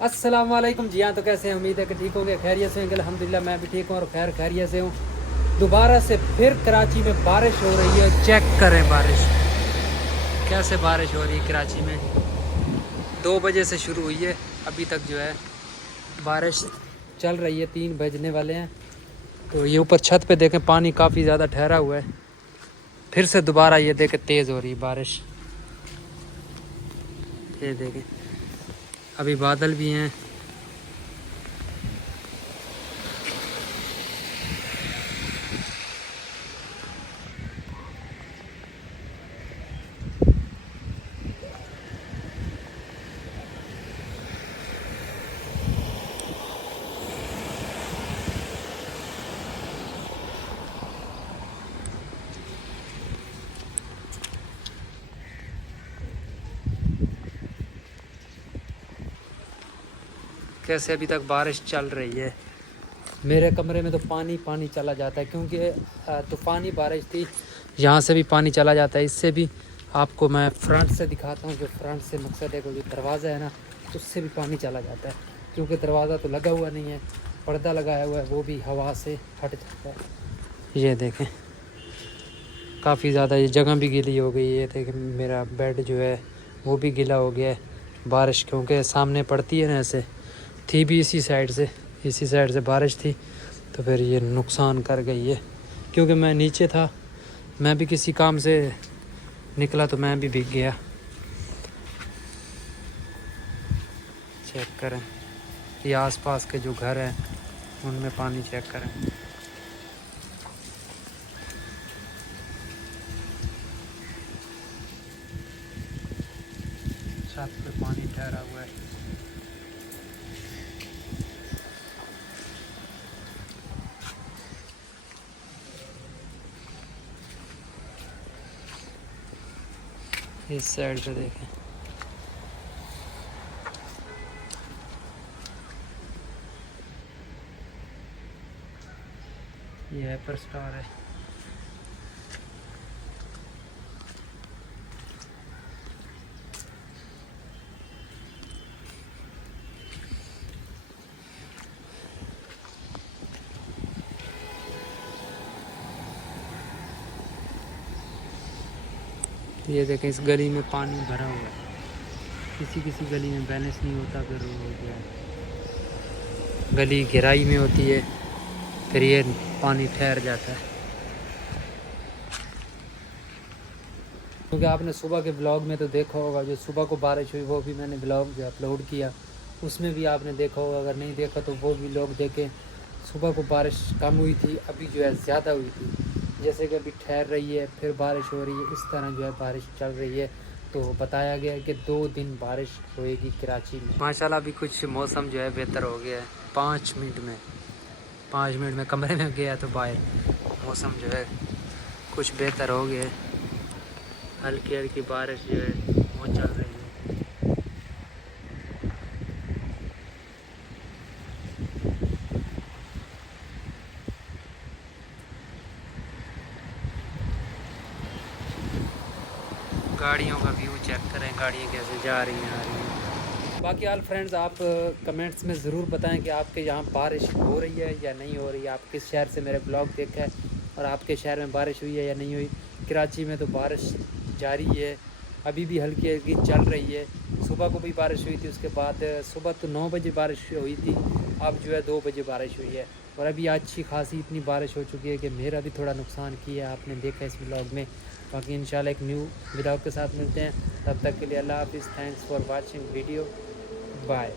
अस्सलाम वालेकुम जी। हाँ, तो कैसे हैं? उम्मीद है कि ठीक होंगे, खैरियत से होंगे। अल्हम्दुलिल्लाह मैं भी ठीक हूँ और खैरियत से हूँ। दोबारा से फिर कराची में बारिश हो रही है। चेक करें बारिश कैसे बारिश हो रही है कराची में। 2 बजे से शुरू हुई है, अभी तक जो है बारिश चल रही है। 3 बजने वाले हैं। तो ये ऊपर छत पे देखें, पानी काफ़ी ज़्यादा ठहरा हुआ है। फिर से दोबारा ये देखें तेज़ हो रही है बारिश। ये देखें, अभी बादल भी हैं। कैसे अभी तक बारिश चल रही है। मेरे कमरे में तो पानी चला जाता है, क्योंकि तूफ़ानी बारिश थी। यहाँ से भी पानी चला जाता है। इससे भी आपको मैं फ्रंट से दिखाता हूँ। जो फ्रंट से मकसद है, जो दरवाज़ा है ना, उससे भी पानी चला जाता है। क्योंकि दरवाज़ा तो लगा हुआ नहीं है, पर्दा लगाया हुआ है, वो भी हवा से हट जाता है। ये देखें, काफ़ी ज़्यादा ये जगह भी गीली हो गई है। देखें, मेरा बेड जो है वो भी गीला हो गया है बारिश, क्योंकि सामने पड़ती है ना, ऐसे थी भी इसी साइड से बारिश थी, तो फिर ये नुकसान कर गई है। क्योंकि मैं नीचे था, मैं भी किसी काम से निकला तो मैं भी भीग गया। चेक करें, ये आसपास के जो घर हैं उनमें पानी चेक करें। छत पे पानी ठहरा हुआ है। इस साइड पे देखें, ये हाइपर स्टार है। ये देखें, इस गली में पानी भरा हुआ है। किसी गली में बैलेंस नहीं होता, फिर हो गया है। गली गहराई में होती है, फिर ये पानी ठहर जाता है। क्योंकि आपने सुबह के ब्लॉग में तो देखा होगा, जो सुबह को बारिश हुई वो भी मैंने ब्लॉग जो अपलोड किया, उसमें भी आपने देखा होगा। अगर नहीं देखा तो वो भी लोग देखें। सुबह को बारिश कम हुई थी, अभी जो है ज़्यादा हुई थी। जैसे कि अभी ठहर रही है, फिर बारिश हो रही है, इस तरह जो है बारिश चल रही है। तो बताया गया है कि 2 दिन बारिश होएगी कराची में। माशाल्लाह अभी कुछ मौसम जो है बेहतर हो गया है। 5 मिनट में कमरे में गया तो बाहर मौसम जो है कुछ बेहतर हो गया है। हल्की हल्की बारिश जो है वो चल रही है। गाड़ियों का व्यू चेक करें, गाड़ियाँ कैसे जा रही हैं, आ रही हैं। बाकी ऑल फ्रेंड्स, आप कमेंट्स में ज़रूर बताएं कि आपके यहाँ बारिश हो रही है या नहीं हो रही है। आप किस शहर से मेरे ब्लॉग देखा है और आपके शहर में बारिश हुई है या नहीं हुई। कराची में तो बारिश जारी है, अभी भी हल्की हल्की चल रही है। सुबह को भी बारिश हुई थी, उसके बाद सुबह तो 9 बजे बारिश हुई थी, अब जो है 2 बजे बारिश हुई है। और अभी अच्छी खासी इतनी बारिश हो चुकी है कि मेरा भी थोड़ा नुकसान किया है, आपने देखा इस ब्लॉग में। बाकी इंशाल्लाह एक न्यू ब्लॉग के साथ मिलते हैं। तब तक के लिए अल्लाह हाफिज़। Thanks for watching video. Bye.